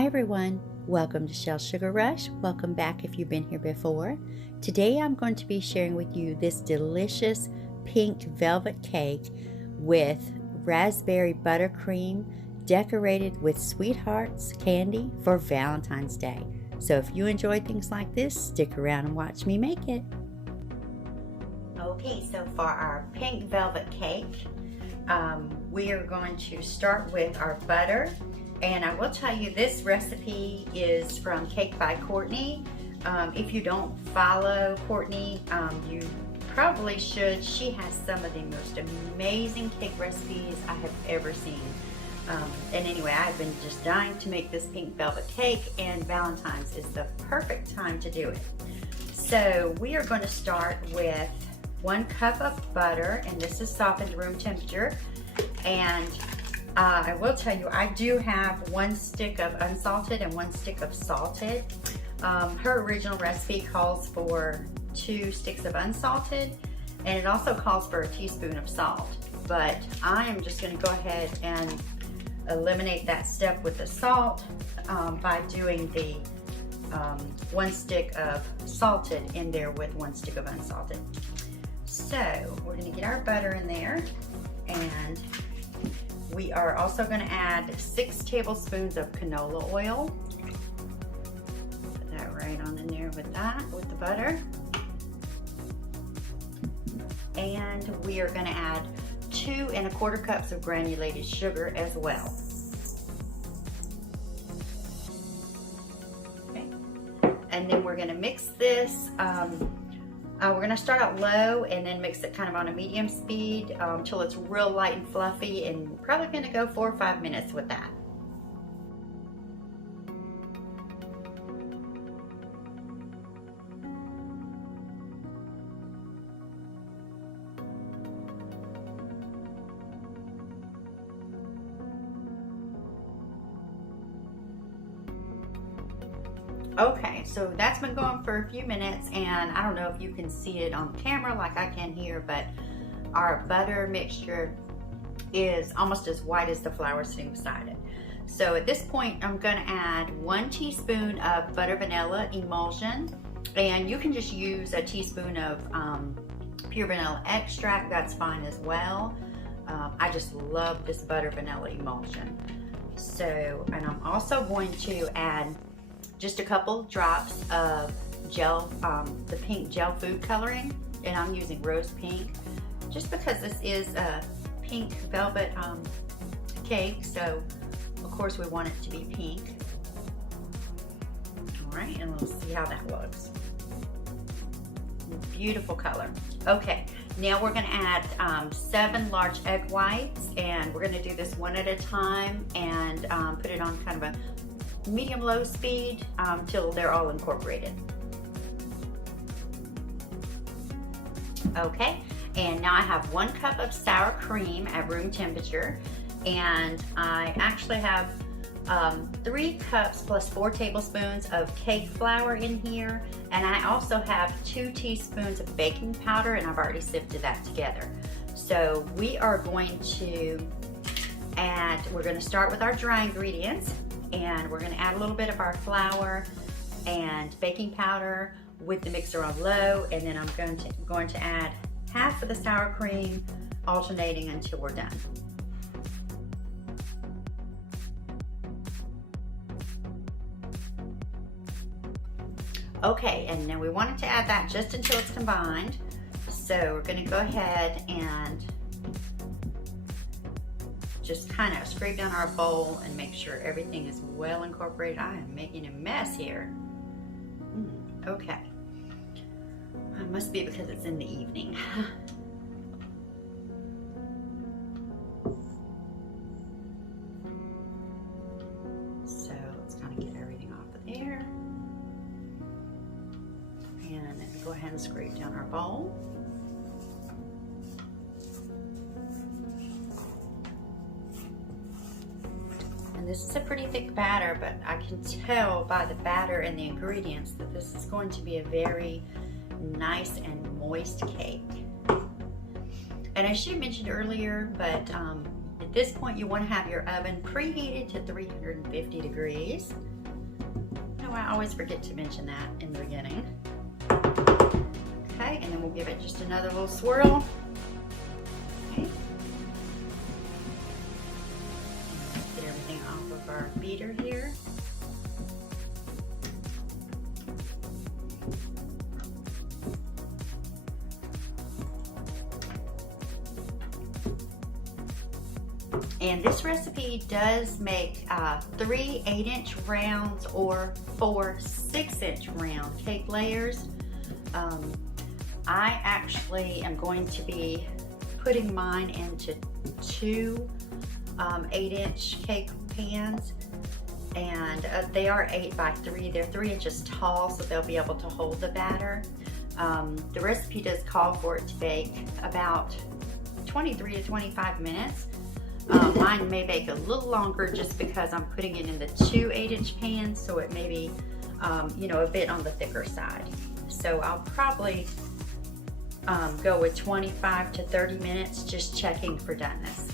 Hi everyone, welcome to Shell Sugar Rush. Welcome back if you've been here before. Today I'm going to be sharing with you this delicious pink velvet cake with raspberry buttercream decorated with Sweethearts candy for Valentine's Day. So if you enjoy things like this, stick around and watch me make it. Okay, so for our pink velvet cake, we are going to start with our butter. And I will tell you, this recipe is from Cake by Courtney. If you don't follow Courtney, you probably should. She has some of the most amazing cake recipes I have ever seen. And anyway, I've been just dying to make this pink velvet cake, and Valentine's is the perfect time to do it. So we are going to start with 1 cup of butter, and this is softened room temperature. And I will tell you, I do have 1 stick of unsalted and 1 stick of salted. Her original recipe calls for 2 sticks of unsalted, and it also calls for a teaspoon of salt. But I am just going to go ahead and eliminate that step with the salt by doing the 1 stick of salted in there with 1 stick of unsalted. So we're going to get our butter in there, and we are also going to add 6 tablespoons of canola oil. Put that right on in there with the butter. And we are going to add 2 1/4 cups of granulated sugar as well. Okay. And then we're going to mix this. We're going to start out low and then mix it kind of on a medium speed until it's real light and fluffy, and probably going to go 4 or 5 minutes with that. Okay, so that's been going for a few minutes, and I don't know if you can see it on camera like I can here, but our butter mixture is almost as white as the flour sitting beside it. So at this point, I'm going to add 1 teaspoon of butter vanilla emulsion, and you can just use a teaspoon of pure vanilla extract. That's fine as well. I just love this butter vanilla emulsion. So, and I'm also going to add just a couple drops of gel, the pink gel food coloring, and I'm using rose pink, just because this is a pink velvet cake, so of course we want it to be pink. All right, and we'll see how that looks. Beautiful color. Okay, now we're gonna add 7 large egg whites, and we're gonna do this one at a time and put it on kind of a medium-low speed till they're all incorporated. Okay, and now I have 1 cup of sour cream at room temperature, and I actually have 3 cups plus 4 tablespoons of cake flour in here, and I also have 2 teaspoons of baking powder, and I've already sifted that together. So we are going to add, we're going to start with our dry ingredients, and we're going to add a little bit of our flour and baking powder with the mixer on low, and then I'm going to add half of the sour cream, alternating until we're done. Okay, and then we wanted to add that just until it's combined. So we're going to go ahead and just kind of scrape down our bowl and make sure everything is well incorporated. I am making a mess here. Okay. It must be because it's in the evening. So let's kind of get everything off of there. And then go ahead and scrape down our bowl. And this is a pretty thick batter, but I can tell by the batter and the ingredients that this is going to be a very nice and moist cake. And I should have mentioned earlier, but at this point you want to have your oven preheated to 350 degrees. know, I always forget to mention that in the beginning. Okay, and then we'll give it just another little swirl. Okay. Get everything off of our beater here. And this recipe does make 3 8-inch rounds or 4 6-inch round cake layers. I actually am going to be putting mine into 2 8-inch cake pans, and they are 8 by 3. They're 3 inches tall, so they'll be able to hold the batter. The recipe does call for it to bake about 23 to 25 minutes. Mine may bake a little longer just because I'm putting it in the 2 8-inch pans, so it may be, you know, a bit on the thicker side. So I'll probably go with 25 to 30 minutes, just checking for doneness.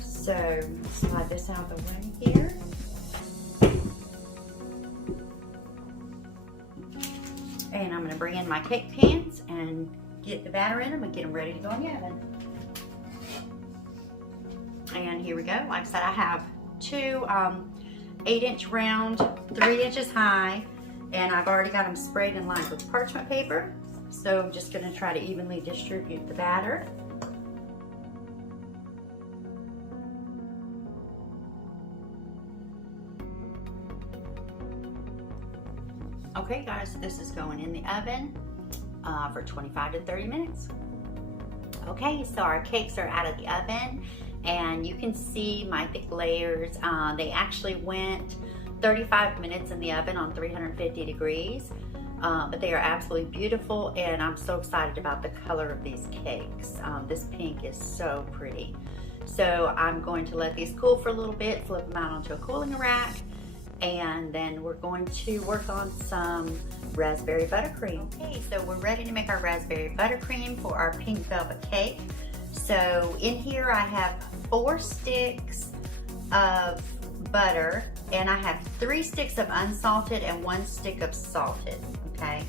So slide this out of the way here. And I'm going to bring in my cake pans and get the batter in them and get them ready to go in the oven. And here we go. Like I said, I have 2 8-inch round, 3 inches high, and I've already got them sprayed and lined with parchment paper. So I'm just going to try to evenly distribute the batter. Okay guys, this is going in the oven for 25 to 30 minutes. Okay, so our cakes are out of the oven, and you can see my thick layers. They actually went 35 minutes in the oven on 350 degrees, but they are absolutely beautiful, and I'm so excited about the color of these cakes. This pink is so pretty. So I'm going to let these cool for a little bit, flip them out onto a cooling rack, and then we're going to work on some raspberry buttercream. Okay, so we're ready to make our raspberry buttercream for our pink velvet cake. So in here I have 4 sticks of butter, and I have 3 sticks of unsalted and 1 stick of salted, okay?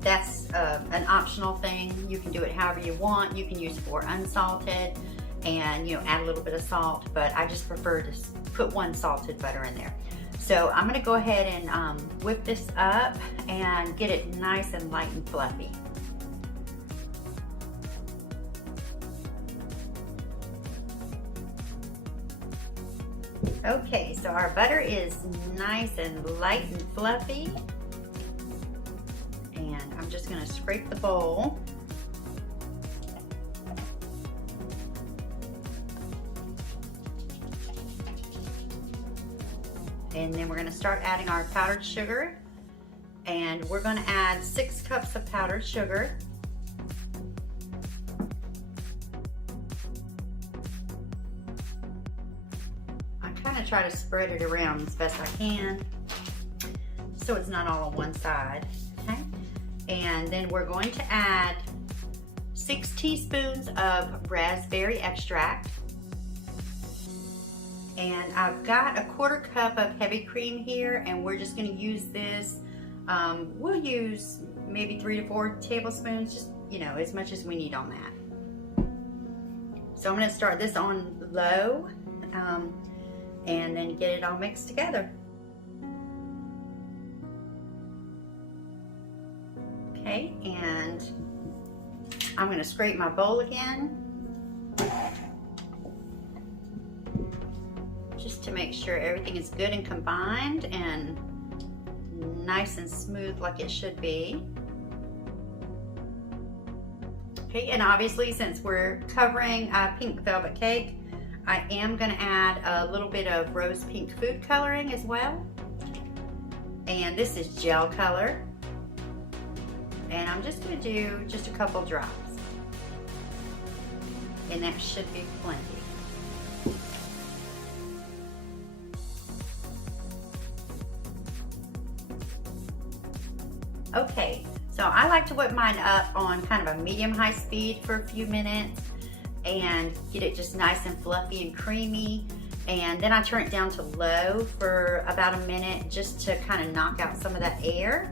That's an optional thing. You can do it however you want. You can use 4 unsalted and, you know, add a little bit of salt, but I just prefer to put 1 salted butter in there. So I'm gonna go ahead and whip this up and get it nice and light and fluffy. Okay, so our butter is nice and light and fluffy. And I'm just gonna scrape the bowl. And then we're gonna start adding our powdered sugar. And we're gonna add 6 cups of powdered sugar. I kind of try to spread it around as best I can so it's not all on one side, okay? And then we're going to add 6 teaspoons of raspberry extract. And I've got a 1/4 cup of heavy cream here, and we're just going to use this. We'll use maybe 3 to 4 tablespoons, just, you know, as much as we need on that. So I'm going to start this on low and then get it all mixed together. Okay, and I'm going to scrape my bowl again, just to make sure everything is good and combined and nice and smooth like it should be. Okay, and obviously since we're covering a pink velvet cake, I am going to add a little bit of rose pink food coloring as well. And this is gel color. And I'm just going to do just a couple drops. And that should be plenty. Okay, so I like to whip mine up on kind of a medium-high speed for a few minutes and get it just nice and fluffy and creamy. And then I turn it down to low for about a minute just to kind of knock out some of that air.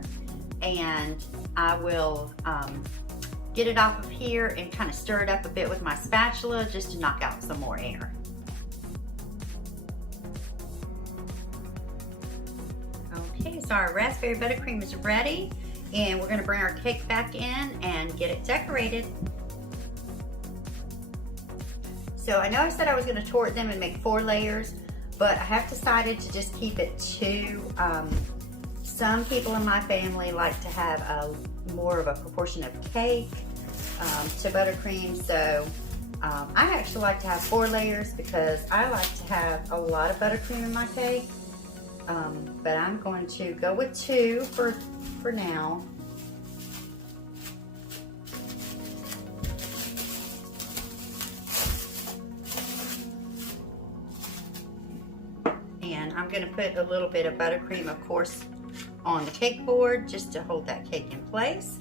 And I will get it off of here and kind of stir it up a bit with my spatula just to knock out some more air. Okay, so our raspberry buttercream is ready, and we're going to bring our cake back in and get it decorated. So I know I said I was going to tort them and make 4 layers, but I have decided to just keep it 2. Some people in my family like to have more of a proportion of cake to buttercream, so I actually like to have 4 layers because I like to have a lot of buttercream in my cake. But I'm going to go with 2 for now. And I'm going to put a little bit of buttercream, of course, on the cake board just to hold that cake in place.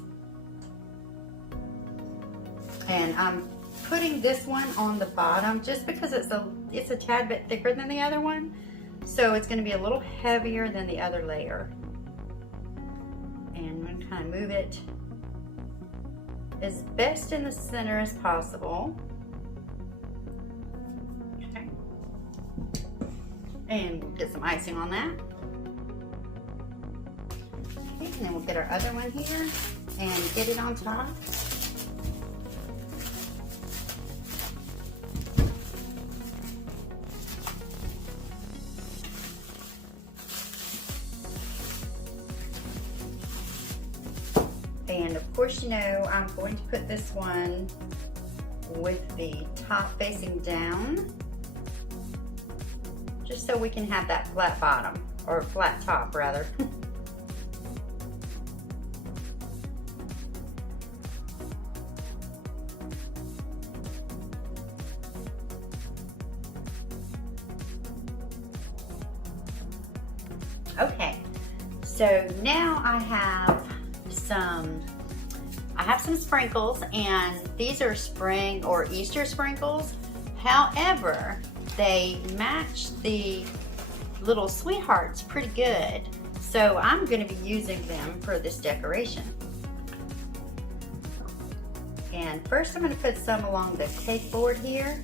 And I'm putting this one on the bottom just because it's a tad bit thicker than the other one. So it's going to be a little heavier than the other layer. And I'm going to kind of move it as best in the center as possible. Okay. And we'll get some icing on that. Okay, and then we'll get our other one here and get it on top. And of course, you know, I'm going to put this one with the top facing down, just so we can have that flat bottom, or flat top rather. Okay, so now I have some sprinkles, and these are spring or Easter sprinkles. However, they match the little sweethearts pretty good, so I'm going to be using them for this decoration. And first I'm going to put some along the cake board here.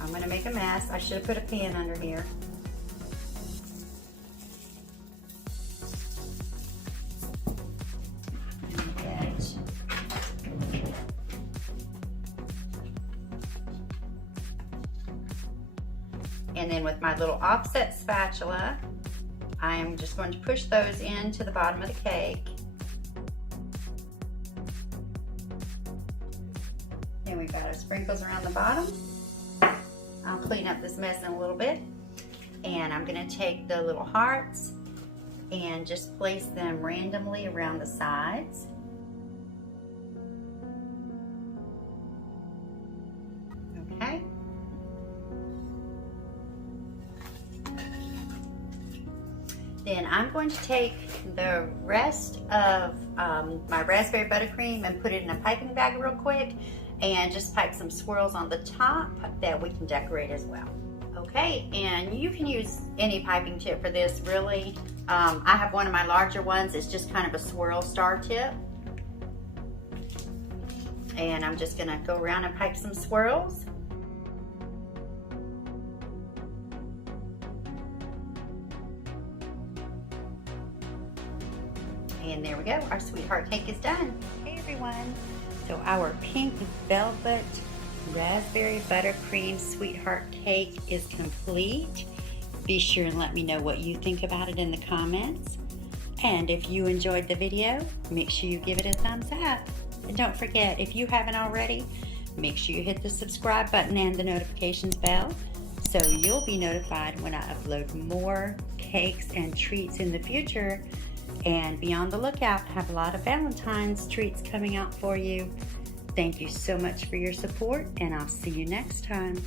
I'm going to make a mess. I should have put a pan under here. And then with my little offset spatula, I am just going to push those into the bottom of the cake. And we've got our sprinkles around the bottom. I'll clean up this mess in a little bit. And I'm going to take the little hearts and just place them randomly around the sides. Okay. Then I'm going to take the rest of my raspberry buttercream and put it in a piping bag real quick and just pipe some swirls on the top that we can decorate as well. Okay, and you can use any piping tip for this really. I have one of my larger ones. It's just kind of a swirl star tip. And I'm just gonna go around and pipe some swirls. And there we go, our sweetheart cake is done. Hey everyone, so our pink velvet raspberry buttercream sweetheart cake is complete. Be sure and let me know what you think about it in the comments. And if you enjoyed the video, make sure you give it a thumbs up. And don't forget, if you haven't already, make sure you hit the subscribe button and the notifications bell so you'll be notified when I upload more cakes and treats in the future. And be on the lookout, I have a lot of Valentine's treats coming out for you. Thank you so much for your support, and I'll see you next time.